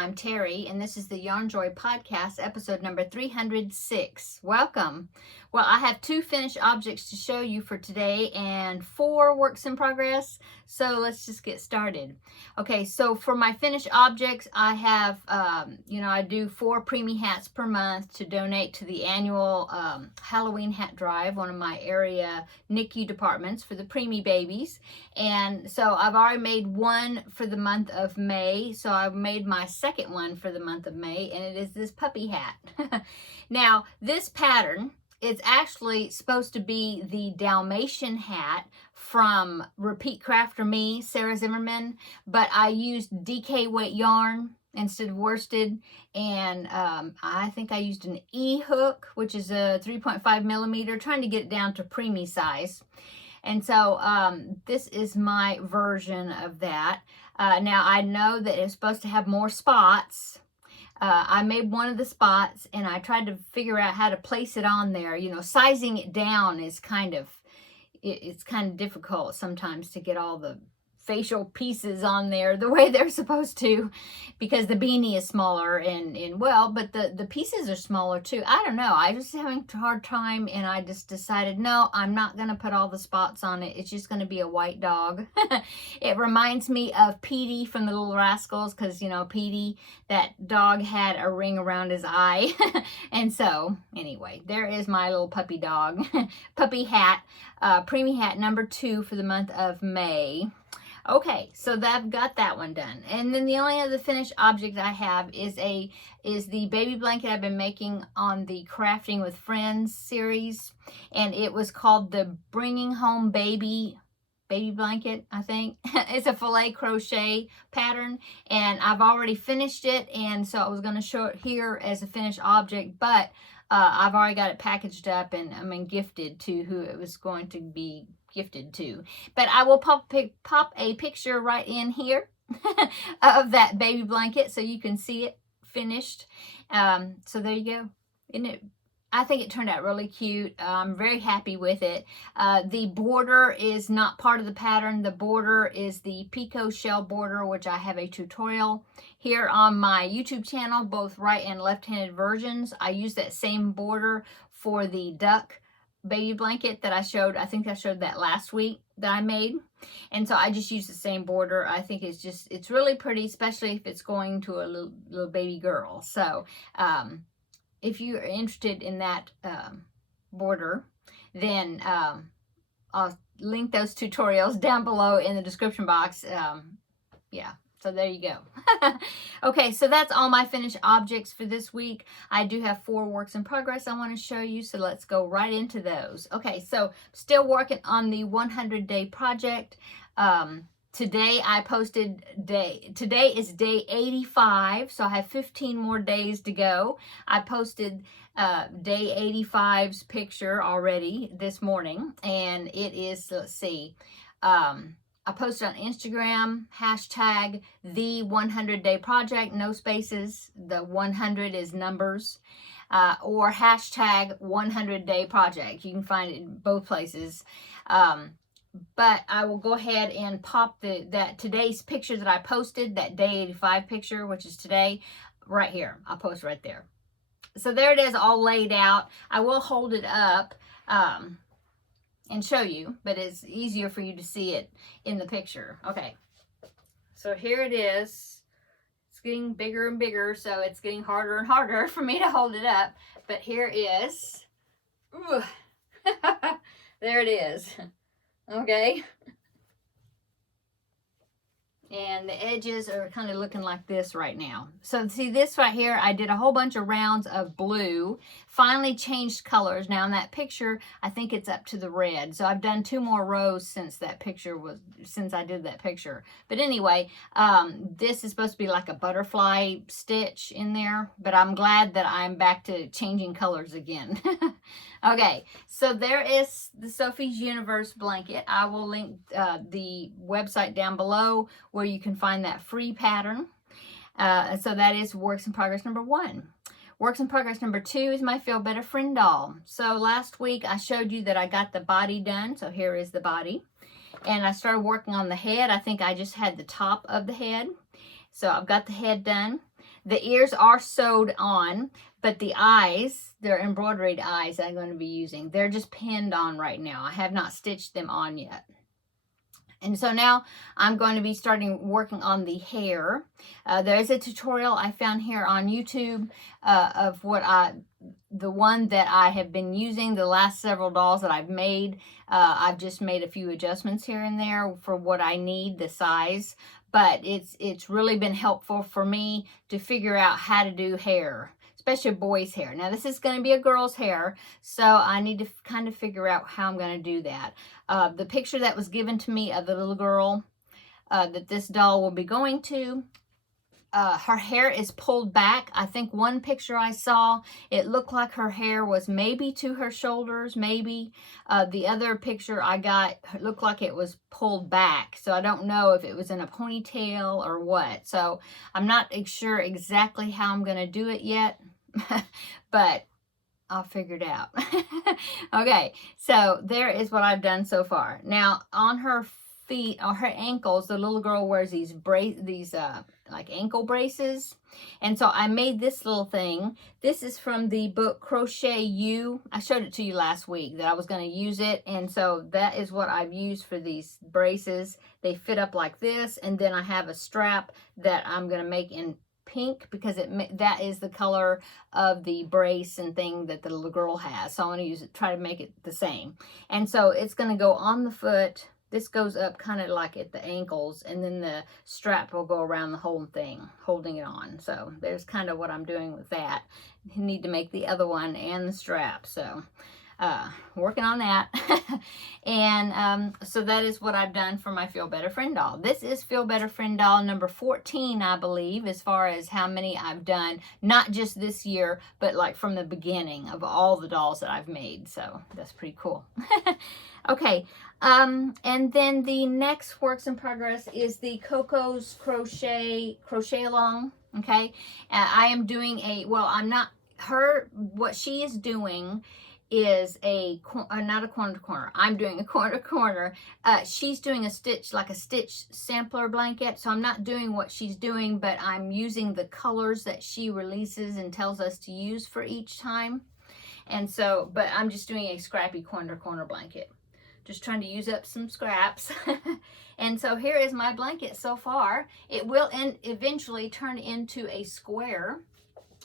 I'm Terry, and this is the Yarn Joy Podcast, episode number 306. Welcome. Well, I have 2 finished objects to show you for today and 4 works in progress, so let's just get started. Okay, so for my finished objects, I have, I do 4 Preemie hats per month to donate to the annual Halloween hat drive, one of my area NICU departments for the Preemie babies. And so I've already made one for the month of May, so I've made my second one for the month of May, and it is this puppy hat. Now, this pattern is actually supposed to be the Dalmatian hat from Repeat Crafter Me, Sarah Zimmerman, but I used DK weight yarn instead of worsted, and I think I used an E-hook, which is a 3.5 millimeter, trying to get it down to preemie size. And so this is my version of that. Now I know that it's supposed to have more spots. I made one of the spots and I tried to figure out how to place it on there. You know, sizing it down is it's kind of difficult sometimes to get all the facial pieces on there the way they're supposed to, because the beanie is smaller but the pieces are smaller too. I don't know. I just having a hard time, and I just decided, no, I'm not going to put all the spots on it. It's just going to be a white dog. It reminds me of Petey from the Little Rascals, because, you know, Petey, that dog had a ring around his eye. And so, anyway, there is my little puppy dog. Puppy hat, Preemie hat number 2 for the month of May. Okay, so I've got that one done. And then the only other finished object I have is the baby blanket I've been making on the Crafting with Friends series. And it was called the Bringing Home Baby blanket, I think. It's a filet crochet pattern, and I've already finished it, and so I was going to show it here as a finished object, but I've already got it packaged up and gifted to who it was going to be gifted to. But I will pop a picture right in here of that baby blanket so you can see it finished. So there you go. Isn't it? I think it turned out really cute. I'm very happy with it. The border is not part of the pattern. The border is the Pico shell border, which I have a tutorial here on my YouTube channel, both right and left-handed versions. I use that same border for the duck baby blanket that I showed. I think I showed that last week that I made. And so I just use the same border. I think it's really pretty, especially if it's going to a little baby girl. So, if you're interested in that border, then I'll link those tutorials down below in the description box. Yeah, so there you go. Okay, so that's all my finished objects for this week. I do have 4 works in progress I want to show you, so let's go right into those. Okay, so still working on the 100-day project. Today I posted today is day 85, so I have 15 more days to go. I posted day 85's picture already this morning, and it is, let's see, I posted on Instagram, hashtag the 100-day project, no spaces, the 100 is numbers, or hashtag 100-day project. You can find it in both places. But I will go ahead and pop that today's picture that I posted, that day 85 picture, which is today, right here. I'll post right there. So there it is, all laid out. I will hold it up and show you, but it's easier for you to see it in the picture. Okay, so here it is. It's getting bigger and bigger, so it's getting harder and harder for me to hold it up. But here is, there it is. Okay, and the edges are kind of looking like this right now. So see this right here, I did a whole bunch of rounds of blue, finally changed colors. Now in that picture, I think it's up to the red. So I've done 2 more rows since I did that picture. But anyway, this is supposed to be like a butterfly stitch in there, but I'm glad that I'm back to changing colors again. Okay, so there is the Sophie's Universe blanket. I will link the website down below where you can find that free pattern. So that is works in progress number 1. Works in progress number 2 is my Feel Better Friend doll. So last week I showed you that I got the body done. So here is the body. And I started working on the head. I think I just had the top of the head. So I've got the head done. The ears are sewed on, but the eyes, they're embroidered eyes I'm going to be using. They're just pinned on right now. I have not stitched them on yet. And so now I'm going to be starting working on the hair. There is a tutorial I found here on YouTube of the one that I have been using, the last several dolls that I've made. I've just made a few adjustments here and there for what I need, the size. But it's really been helpful for me to figure out how to do hair, especially boys' hair. Now, this is going to be a girl's hair, so I need to kind of figure out how I'm going to do that. The picture that was given to me of the little girl that this doll will be going to, her hair is pulled back. I think one picture I saw, it looked like her hair was maybe to her shoulders, maybe. The other picture I got looked like it was pulled back. So I don't know if it was in a ponytail or what. So I'm not sure exactly how I'm going to do it yet, but I'll figure it out. Okay, so there is what I've done so far. Now, on her feet, or her ankles, the little girl wears these like ankle braces. And so I made this little thing. This is from the book Crochet You. I showed it to you last week that I was going to use it. And so that is what I've used for these braces. They fit up like this. And then I have a strap that I'm going to make in pink because that is the color of the brace and thing that the little girl has. So I'm going to use it, try to make it the same. And so it's going to go on the foot. This goes up kind of like at the ankles, and then the strap will go around the whole thing, holding it on. So there's kind of what I'm doing with that. You need to make the other one and the strap. So working on that. And so that is what I've done for my Feel Better Friend doll. This is Feel Better Friend doll number 14, I believe, as far as how many I've done, not just this year, but like from the beginning of all the dolls that I've made. So that's pretty cool. Okay, and then the next works in progress is the Coco's crochet along. Okay, I am doing what she is doing is not a corner to corner. I'm doing a corner to corner. She's doing a stitch sampler blanket. So I'm not doing what she's doing, but I'm using the colors that she releases and tells us to use for each time. And so, but I'm just doing a scrappy corner to corner blanket. Just trying to use up some scraps. And so here is my blanket so far. It will eventually turn into a square.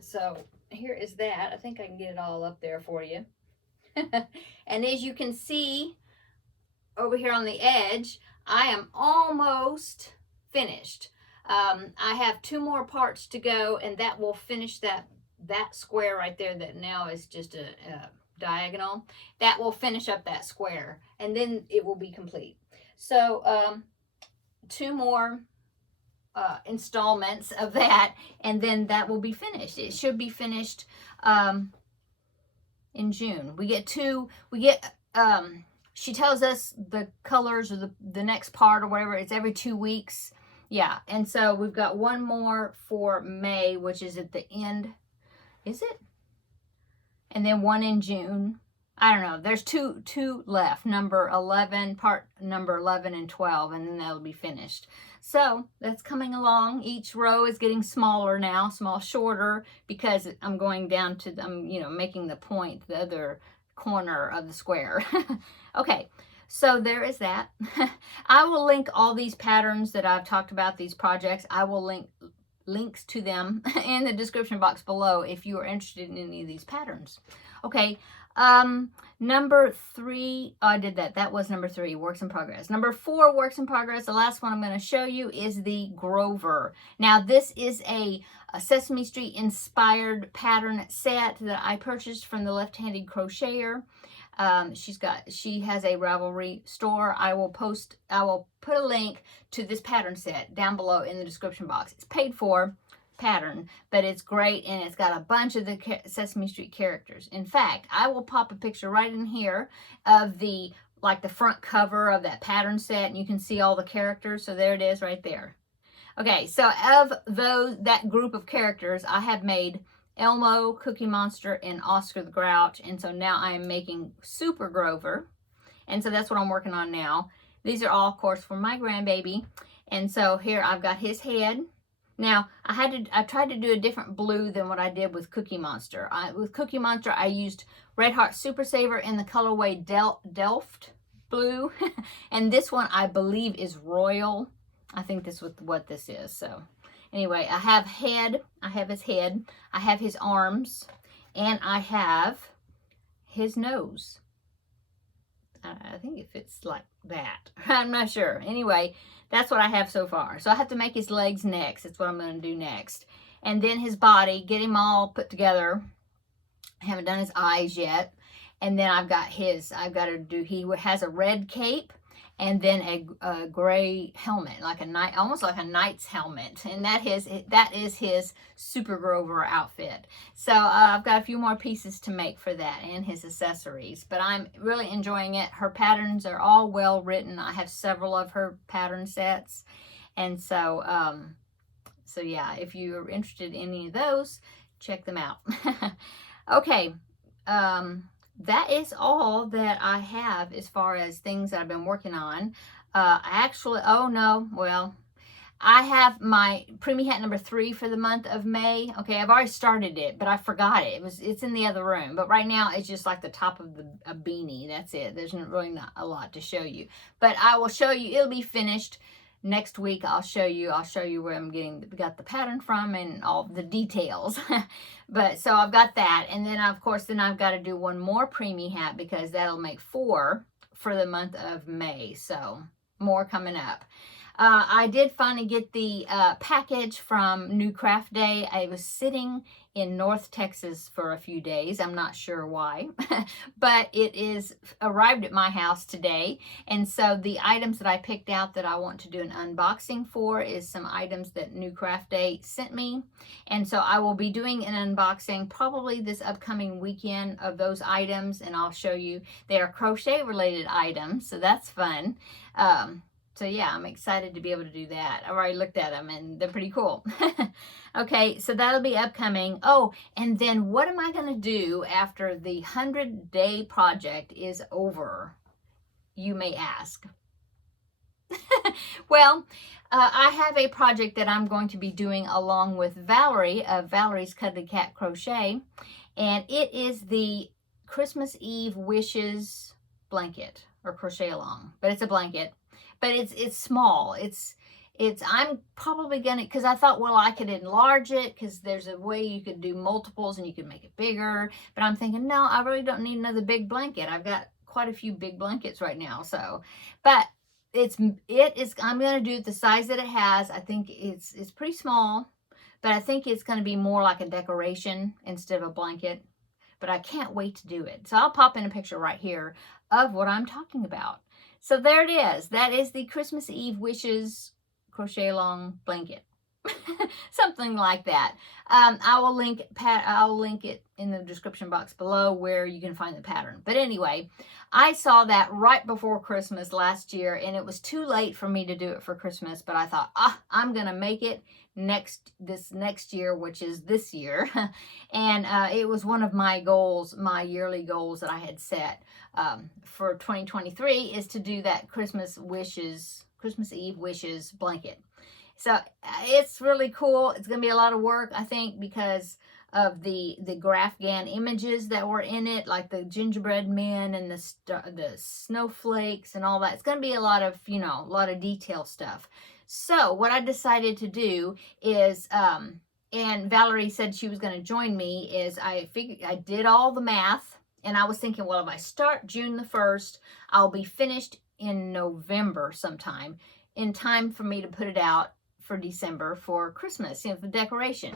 So here is that. I think I can get it all up there for you. And as you can see over here on the edge, I am almost finished. I have 2 more parts to go, and that will finish that square right there that now is just a diagonal. That will finish up that square, and then it will be complete. So 2 more installments of that, and then that will be finished. It should be finished in June. She tells us the colors or the next part or whatever. It's every 2 weeks. Yeah, and so we've got 1 more for May, which is at the end. Is it? And then 1 in June. I don't know. There's two left. Number 11, part number 11 and 12, and then that'll be finished. So that's coming along. Each row is getting smaller now, shorter, because I'm going down to making the point, the other corner of the square. Okay, so there is that. I will link all these patterns that I've talked about, these projects. I will link links to them in the description box below if you are interested in any of these patterns. Okay, number 3, I did that. That was number 3, works in progress. Number 4, works in progress. The last one I'm going to show you is the Grover. Now, this is a Sesame Street inspired pattern set that I purchased from the Left-Handed Crocheter. She has a Ravelry store. I will put a link to this pattern set down below in the description box. It's paid for pattern, but it's great, and it's got a bunch of the Sesame Street characters. In fact, I will pop a picture right in here of the front cover of that pattern set, and you can see all the characters. So there it is right there. Okay, so of that group of characters, I have made Elmo, Cookie Monster, and Oscar the Grouch. And so now I am making Super Grover. And so that's what I'm working on now. These are all, of course, for my grandbaby. And so here I've got his head. Now, I tried to do a different blue than what I did with Cookie Monster. With Cookie Monster, I used Red Heart Super Saver in the colorway Delft blue. And this one, I believe, is Royal. I think this is what this is. So, anyway, I have his head, I have his arms, and I have his nose. I think it fits like that. I'm not sure. Anyway, that's what I have so far. So I have to make his legs next. That's what I'm going to do next. And then his body, get him all put together. I haven't done his eyes yet. And then I've got to do, he has a red cape and then a gray helmet, like almost like a knight's helmet. And that is his Super Grover outfit. So I've got a few more pieces to make for that and his accessories. But I'm really enjoying it. Her patterns are all well written. I have several of her pattern sets. And so, so yeah, if you're interested in any of those, check them out. Okay. That is all that I have as far as things that I've been working on. Actually, oh no, well, I have my Preemie hat number 3 for the month of May. Okay, I've already started it, but I forgot it. It's in the other room. But right now, it's just like the top of a beanie. That's it. There's really not a lot to show you. But I will show you. It'll be finished next week. I'll show you where I'm got the pattern from and all the details. But so I've got that, and then of course I've got to do one more Preemie hat because that'll make 4 for the month of May. So more coming up. I did finally get the package from New Craft Day. I was sitting in North Texas for a few days. I'm not sure why, but it is arrived at my house today. And so the items that I picked out that I want to do an unboxing for is some items that New Craft Day sent me. And so I will be doing an unboxing probably this upcoming weekend of those items, and I'll show you. They are crochet related items, so that's fun. So yeah, I'm excited to be able to do that. I've already looked at them and they're pretty cool. Okay, so that'll be upcoming. Oh, and then what am I going to do after the 100-day project is over? You may ask. Well, I have a project that I'm going to be doing along with Valerie of Valerie's Cuddly Cat Crochet. And it is the Christmas Eve Wishes blanket or crochet along. But it's a blanket. But it's small. I'm probably gonna, because I thought, well, I could enlarge it because there's a way you could do multiples and you could make it bigger. But I'm thinking, no, I really don't need another big blanket. I've got quite a few big blankets right now. So, but I'm gonna do it the size that it has. I think it's pretty small, but I think it's gonna be more like a decoration instead of a blanket. But I can't wait to do it. So I'll pop in a picture right here of what I'm talking about. So there it is. That is the Christmas Eve Wishes crochet along blanket. Something like that. I'll link it in the description box below where you can find the pattern. But anyway, I saw that right before Christmas last year, and it was too late for me to do it for Christmas, but I thought, I'm going to make it this next year, which is this year. And it was one of my goals, my yearly goals that I had set for 2023 is to do that Christmas Eve Wishes blanket. So it's really cool. It's going to be a lot of work, I think, because of the Grafgan images that were in it, like the gingerbread men and the snowflakes and all that. It's going to be a lot of, a lot of detail stuff. So what I decided to do is, and Valerie said she was going to join me, is I did all the math, and I was thinking, well, if I start June the 1st, I'll be finished in November sometime, in time for me to put it out for December for Christmas, the decoration.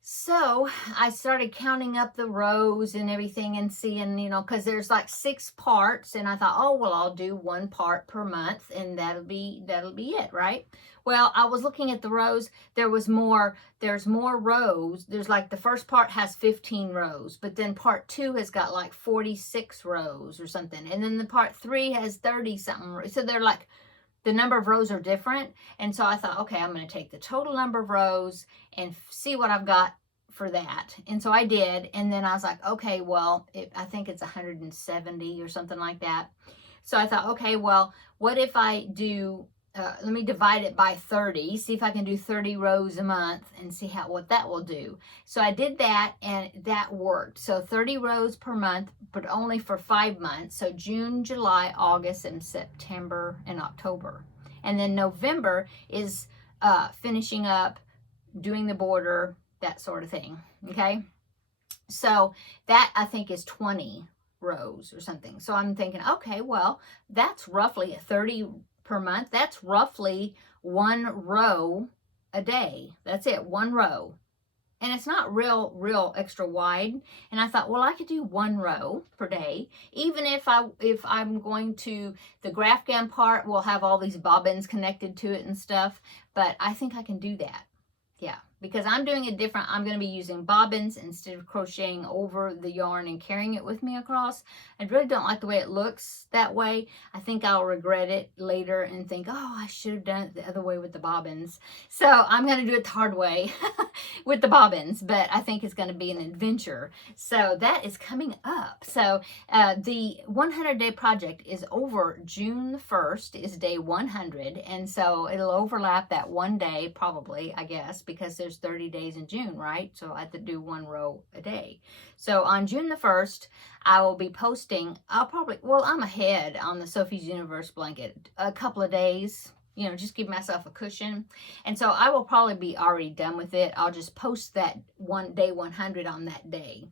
So I started counting up the rows and everything and seeing, because there's like 6 parts, and I thought, oh, well, I'll do 1 part per month, and that'll be it, right? Well, I was looking at the rows. There's more rows. There's like the first part has 15 rows, but then part 2 has got like 46 rows or something, and then the part 3 has 30 something. So they're like, the number of rows are different. And so I thought, okay, I'm going to take the total number of rows and see what I've got for that. And so I did. And then I was like, okay, well, I think it's 170 or something like that. So I thought, okay, well, what if I do let me divide it by 30, see if I can do 30 rows a month and see what that will do. So I did that and that worked. So 30 rows per month, but only for 5 months. So June, July, August, and September, and October. And then November is finishing up, doing the border, that sort of thing. Okay. So that I think is 20 rows or something. So I'm thinking, okay, well, that's roughly 30 per month. That's roughly 1 row a day. That's it, 1 row. And it's not real extra wide. And I thought, well, I could do 1 row per day. Even if I'm going to, the graph gown part will have all these bobbins connected to it and stuff. But I think I can do that. Yeah, because I'm doing it different. I'm going to be using bobbins instead of crocheting over the yarn and carrying it with me across. I really don't like the way it looks that way. I think I'll regret it later and think, oh, I should have done it the other way with the bobbins. So I'm going to do it the hard way with the bobbins, but I think it's going to be an adventure. So that is coming up. So the 100-day project is over June the 1st is day 100. And so it'll overlap that 1 day probably, I guess, because there's 30 days in June, right? So I have to do 1 row a day. So on June the 1st, I will be posting, I'm ahead on the Sophie's Universe blanket a couple of days, just give myself a cushion. And so I will probably be already done with it. I'll just post that day 100 on that day.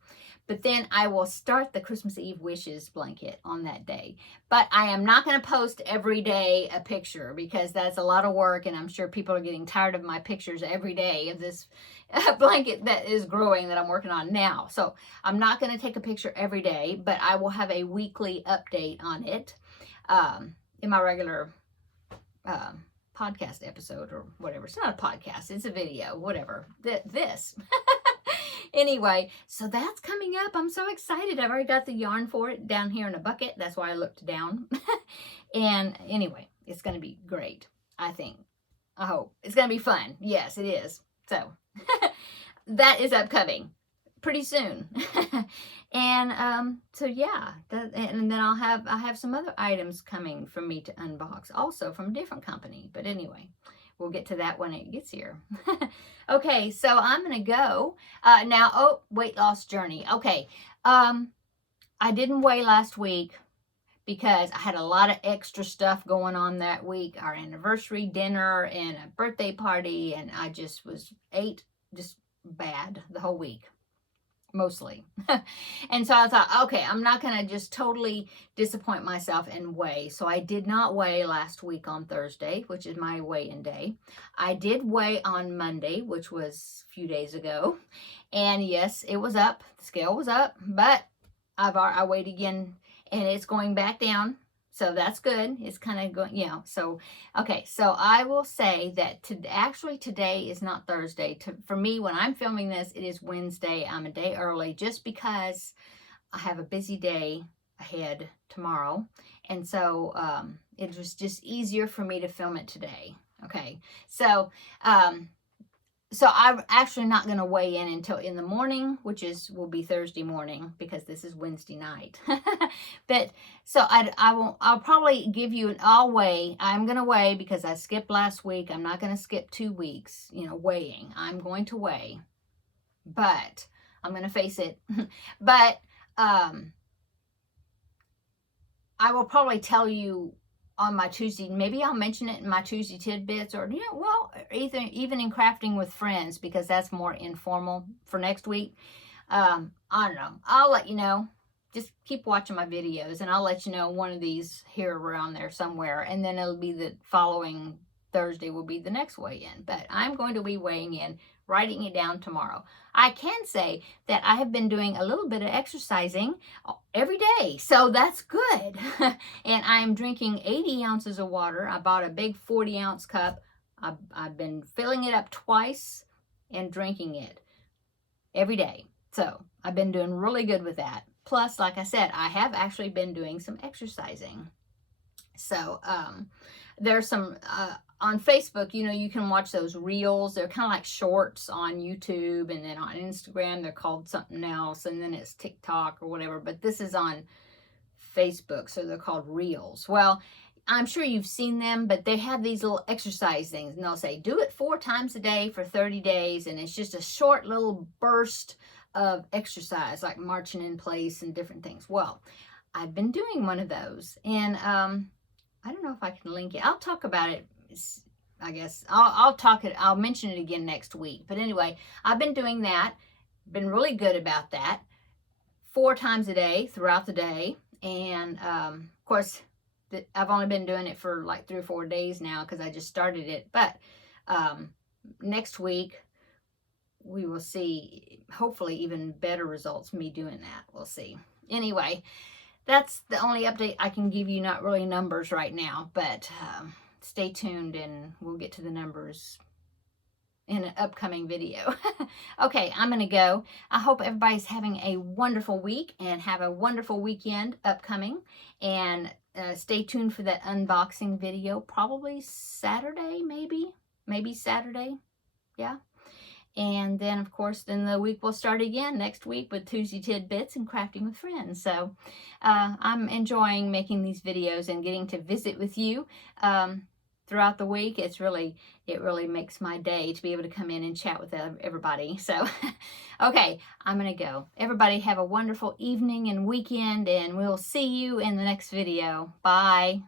But then I will start the Christmas Eve wishes blanket on that day. But I am not going to post every day a picture because that's a lot of work. And I'm sure people are getting tired of my pictures every day of this blanket that is growing that I'm working on now. So I'm not going to take a picture every day, but I will have a weekly update on it in my regular podcast episode or whatever. It's not a podcast. It's a video, whatever. This. Anyway, so that's coming up. I'm so excited. I've already got the yarn for it down here in a bucket. That's why I looked down. And anyway, it's going to be great, I think. I hope. It's going to be fun. Yes, it is. So that is upcoming pretty soon. And so yeah, and then I have some other items coming from me to unbox also from a different company. But anyway, we'll get to that when it gets here. Okay, so I'm going to go now. Oh, weight loss journey. Okay. I didn't weigh last week because I had a lot of extra stuff going on that week. Our anniversary dinner and a birthday party. And I just ate just bad the whole week. Mostly. And so I thought, okay, I'm not going to just totally disappoint myself and weigh. So I did not weigh last week on Thursday, which is my weigh-in day. I did weigh on Monday, which was a few days ago. And yes, it was up. The scale was up, but I weighed again and it's going back down. So that's good. It's kind of going, so, okay. So I will say that actually today is not Thursday. For me, when I'm filming this, it is Wednesday. I'm a day early just because I have a busy day ahead tomorrow. And so it was just easier for me to film it today. Okay. So, so I'm actually not going to weigh in until in the morning, which will be Thursday morning because this is Wednesday night. But so I'll probably give you I'll weigh. I'm going to weigh because I skipped last week. I'm not going to skip 2 weeks, weighing. I'm going to weigh, but I'm going to face it. But I will probably tell you on my Tuesday, maybe I'll mention it in my Tuesday tidbits or, even in crafting with friends because that's more informal for next week. I don't know. I'll let you know. Just keep watching my videos and I'll let you know one of these here around there somewhere. And then it'll be the following Thursday will be the next weigh-in. But I'm going to be weighing in, writing it down tomorrow. I can say that I have been doing a little bit of exercising every day, so that's good. And I'm drinking 80 ounces of water. I bought a big 40-ounce cup. I've been filling it up twice and drinking it every day. So I've been doing really good with that. Plus, like I said, I have actually been doing some exercising. So there's some on Facebook, you can watch those reels. They're kind of like shorts on YouTube, and then on Instagram they're called something else, and then it's TikTok or whatever, but this is on Facebook, so they're called reels. Well, I'm sure you've seen them, but they have these little exercise things, and they'll say, do it 4 times a day for 30 days, and it's just a short little burst of exercise, like marching in place and different things. Well, I've been doing one of those, and I don't know if I can link it. I'll talk about it. I guess I'll mention it again next week. But anyway, I've been doing that. Been really good about that. 4 times a day throughout the day, and of course, I've only been doing it for like 3 or 4 days now because I just started it. But next week we will see, hopefully, even better results me doing that. We'll see. Anyway, that's the only update I can give you. Not really numbers right now, but stay tuned and we'll get to the numbers in an upcoming video. Okay, I'm going to go. I hope everybody's having a wonderful week and have a wonderful weekend upcoming. And stay tuned for that unboxing video. Probably Saturday, maybe Saturday. Yeah. And then, of course, then the week will start again next week with Tuesday Tidbits and Crafting with Friends. So I'm enjoying making these videos and getting to visit with you throughout the week. It really makes my day to be able to come in and chat with everybody. So, okay, I'm going to go. Everybody have a wonderful evening and weekend, and we'll see you in the next video. Bye.